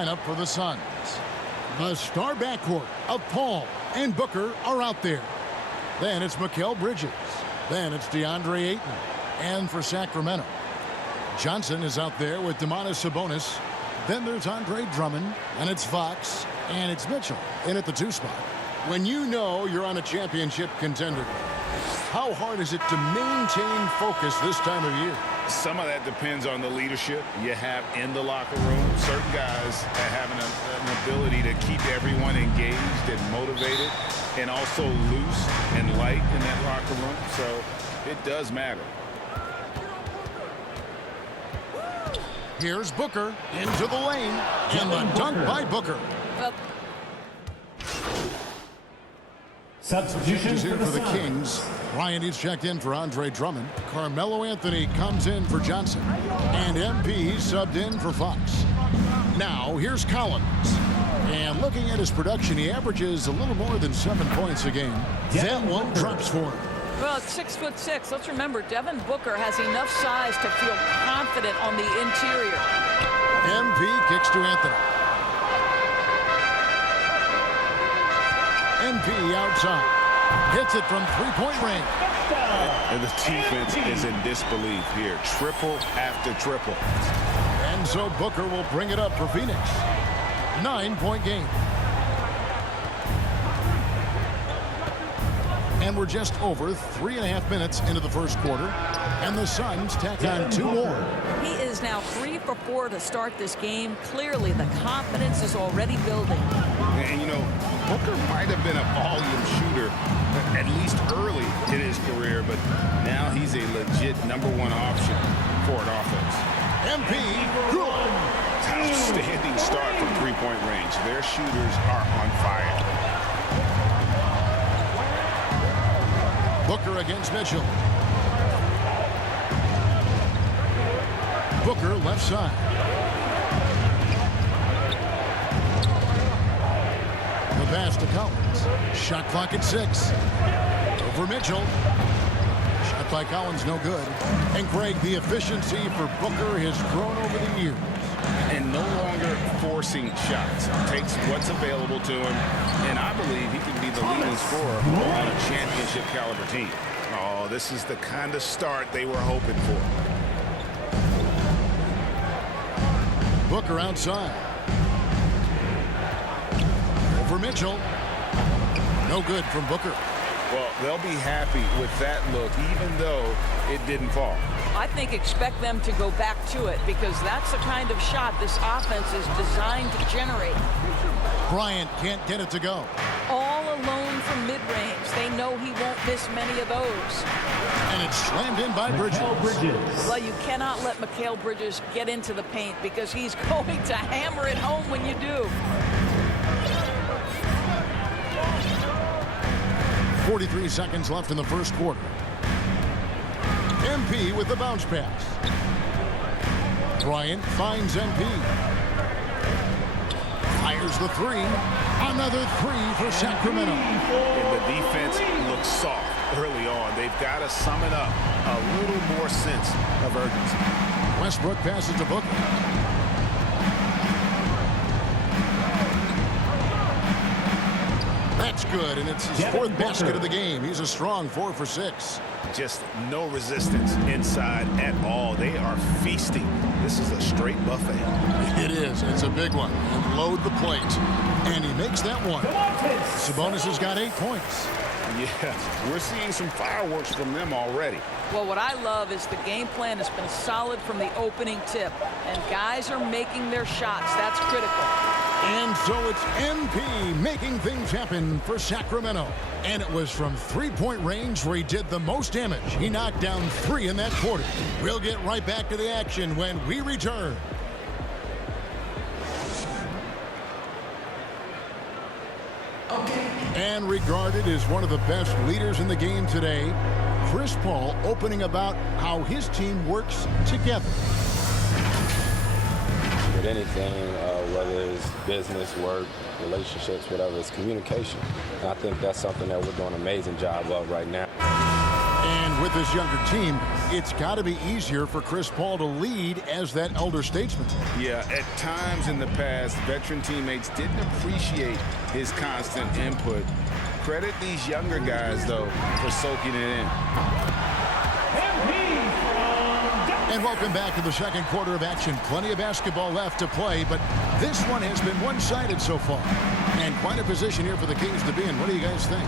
lineup for the Suns. The star backcourt of Paul and Booker are out there. Then it's Mikal Bridges. Then it's DeAndre Ayton. And for Sacramento, Johnson is out there with Domantas Sabonis. Then there's Andre Drummond. And it's Fox. And it's Mitchell in at the 2 spot. When you know you're on a championship contender, how hard is it to maintain focus this time of year? Some of that depends on the leadership you have in the locker room. Certain guys have an ability to keep everyone engaged and motivated and also loose and light in that locker room. So it does matter. Here's Booker into the lane. And the dunk by Booker. Substitutions here for the Kings. Ryan is checked in for Andre Drummond. Carmelo Anthony comes in for Johnson. And MP subbed in for Fox. Now, here's Collins. And looking at his production, he averages a little more than 7 points a game. That one drops for him. Well, it's 6'6". Let's remember, Devin Booker has enough size to feel confident on the interior. MP kicks to Anthony. MP outside. Hits it from 3-point range. And the defense is in disbelief here. Triple after triple. And so Booker will bring it up for Phoenix. 9-point game. And we're just over 3.5 minutes into the first quarter. And the Suns tack on 2 more. He is now 3 for 4 to start this game. Clearly, the confidence is already building. And, you know, Booker might have been a volume shooter, at least early in his career, but now he's a legit #1 option for an offense. MP, good. Outstanding start from 3-point range. Their shooters are on fire. Booker against Mitchell. Booker left side. The pass to Collins. Shot clock at 6. Over Mitchell. Shot by Collins, no good. And Greg, the efficiency for Booker has grown over the years. And no longer forcing shots. Takes what's available to him. And I believe he can be the leading scorer on a championship caliber team. Oh, this is the kind of start they were hoping for. Booker outside. Over Mitchell. No good from Booker. Well, they'll be happy with that look, even though it didn't fall. I think expect them to go back to it because that's the kind of shot this offense is designed to generate. Bryant can't get it to go. All alone from mid-range. They know he won't miss many of those. And it's slammed in by Bridges. Well, you cannot let Mikal Bridges get into the paint because he's going to hammer it home when you do. 43 seconds left in the first quarter. MP with the bounce pass. Bryant finds MP. Fires the 3. Another 3 for Sacramento. And the defense looks soft early on. They've got to sum it up. A little more sense of urgency. Westbrook passes to Booker. That's good, and it's his 4th basket of the game. He's a strong 4 for 6. Just no resistance inside at all. They are feasting. This is a straight buffet. It is. It's a big one. And load the plate. And he makes that one. Sabonis has got 8 points. Yeah, we're seeing some fireworks from them already. Well, what I love is the game plan has been solid from the opening tip. And guys are making their shots. That's critical. And so it's MP making things happen for Sacramento. And it was from 3-point range where he did the most damage. He knocked down 3 in that quarter. We'll get right back to the action when we return. And regarded as one of the best leaders in the game today, Chris Paul opening about how his team works together. With anything, whether it's business, work, relationships, whatever, it's communication. And I think that's something that we're doing an amazing job of right now. And With this younger team, it's got to be easier for Chris Paul to lead as that elder statesman. Yeah, at times in the past, veteran teammates didn't appreciate his constant input. Credit these younger guys, though, for soaking it in. And welcome back to the second quarter of action. Plenty of basketball left to play, but this one has been one-sided so far. And quite a position here for the Kings to be in. What do you guys think?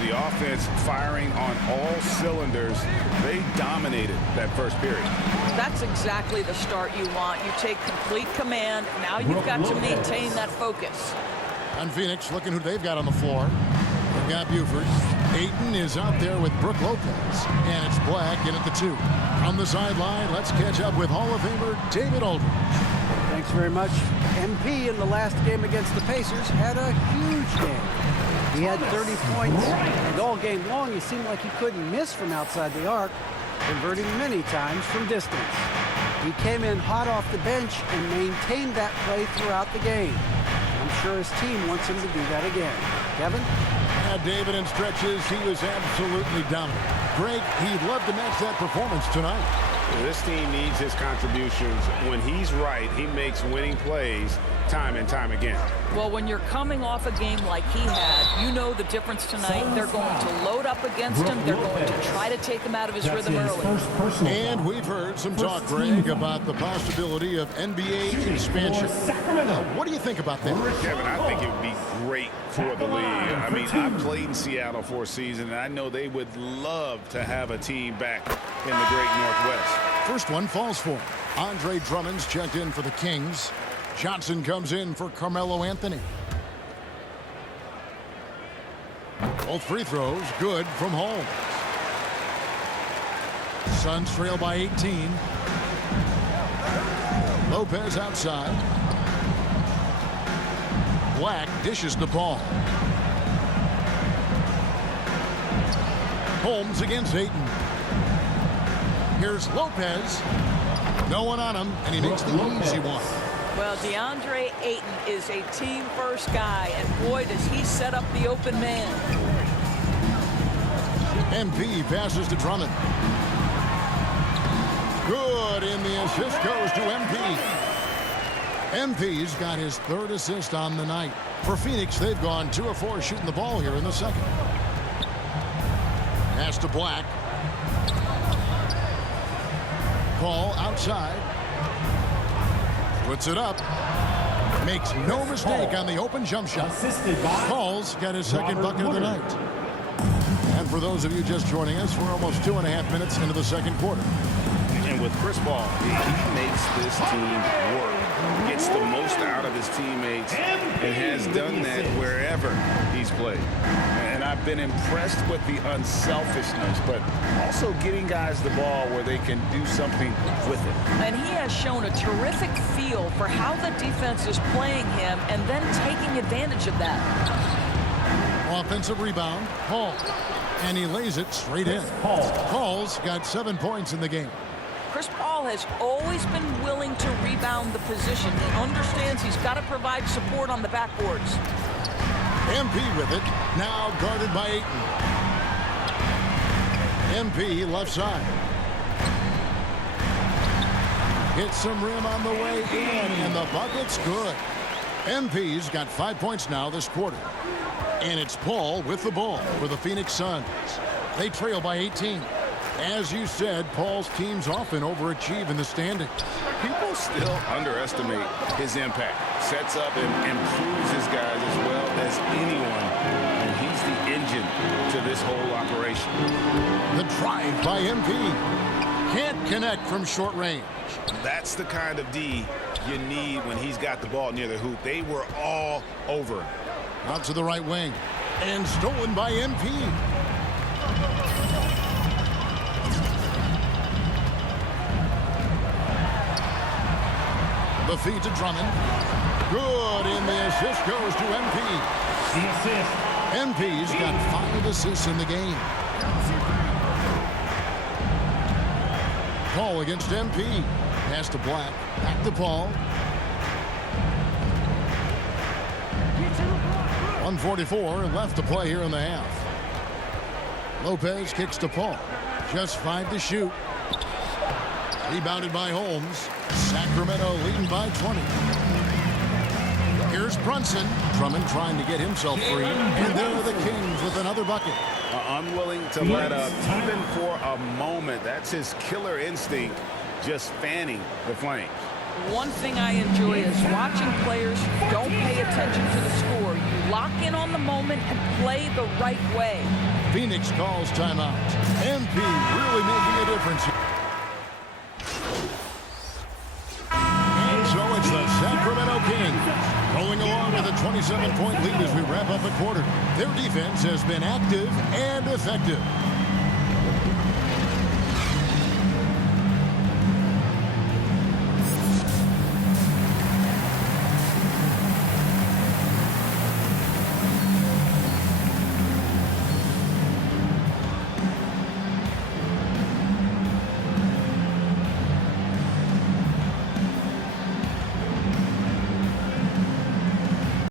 The offense firing on all cylinders. They dominated that first period. That's exactly the start you want. You take complete command. Now you've got to maintain that focus. On Phoenix, looking who they've got on the floor. They've got Buford. Ayton is out there with Brook Lopez. And it's Black in at the 2. On the sideline, let's catch up with Hall of Famer David Aldridge. Thanks very much. MP in the last game against the Pacers had a huge game. He had 30 points, and all game long he seemed like he couldn't miss from outside the arc, converting many times from distance. He came in hot off the bench and maintained that play throughout the game. I'm sure his team wants him to do that again. Kevin? Yeah, David, in stretches, he was absolutely dominant. Greg, he'd love to match that performance tonight. This team needs his contributions. When he's right, he makes winning plays time and time again. Well, when you're coming off a game like he had, you know the difference tonight. They're going to load up against him. They're going to try to take him out of his rhythm early. And we've heard some talk, Greg, about the possibility of NBA expansion. What do you think about that? Kevin, I think it would be great for the league. I mean, I played in Seattle for a season, and I know they would love to have a team back in the Great Northwest. First one falls for him. Andre Drummond's checked in for the Kings. Johnson comes in for Carmelo Anthony. Both free throws good from Holmes. Suns trail by 18. Lopez outside. Black dishes the ball. Holmes against Ayton. Here's Lopez. No one on him, and he makes the easy one. Well, DeAndre Ayton is a team-first guy, and boy, does he set up the open man. MP passes to Drummond. Good, and the assist goes to MP. MP's got his third assist on the night. For Phoenix, they've gone 2 of 4 shooting the ball here in the second. Pass to Black. Ball outside. Puts it up. Makes no mistake on the open jump shot. Paul's got his second bucket of the night. And for those of you just joining us, we're almost 2.5 minutes into the second quarter. And with Chris Paul, he makes this team work. Gets the most out of his teammates and has done that wherever he's played. And I've been impressed with the unselfishness, but also getting guys the ball where they can do something with it. And he has shown a terrific feel for how the defense is playing him and then taking advantage of that. Offensive rebound, Paul. And he lays it straight in. Paul's got 7 points in the game. Chris Paul has always been willing to rebound the position. He understands he's got to provide support on the backboards. MP with it, now guarded by Ayton. MP left side. Hits some rim on the way in, and the bucket's good. MP's got 5 points now this quarter. And it's Paul with the ball for the Phoenix Suns. They trail by 18. As you said, Paul's teams often overachieve in the standings. People still underestimate his impact. Sets up and improves his guys as well as anyone. And he's the engine to this whole operation. The drive by MP. Can't connect from short range. That's the kind of D you need when he's got the ball near the hoop. They were all over him. Out to the right wing. And stolen by MP. The feed to Drummond. Good, and the assist goes to MP. The assist. MP's got 5 assists in the game. Paul against MP. Pass to Black. Back to Paul. 1:44 left to play here in the half. Lopez kicks to Paul. Just 5 to shoot. Rebounded by Holmes. Sacramento leading by 20. Here's Brunson. Drummond trying to get himself free. And there are the Kings with another bucket. Unwilling to let up even for a moment. That's his killer instinct, just fanning the flames. One thing I enjoy is watching players who don't pay attention to the score. You lock in on the moment and play the right way. Phoenix calls timeout. MP really making a difference here. And so it's the Sacramento Kings rolling along with a 27-point lead as we wrap up the quarter. Their defense has been active and effective.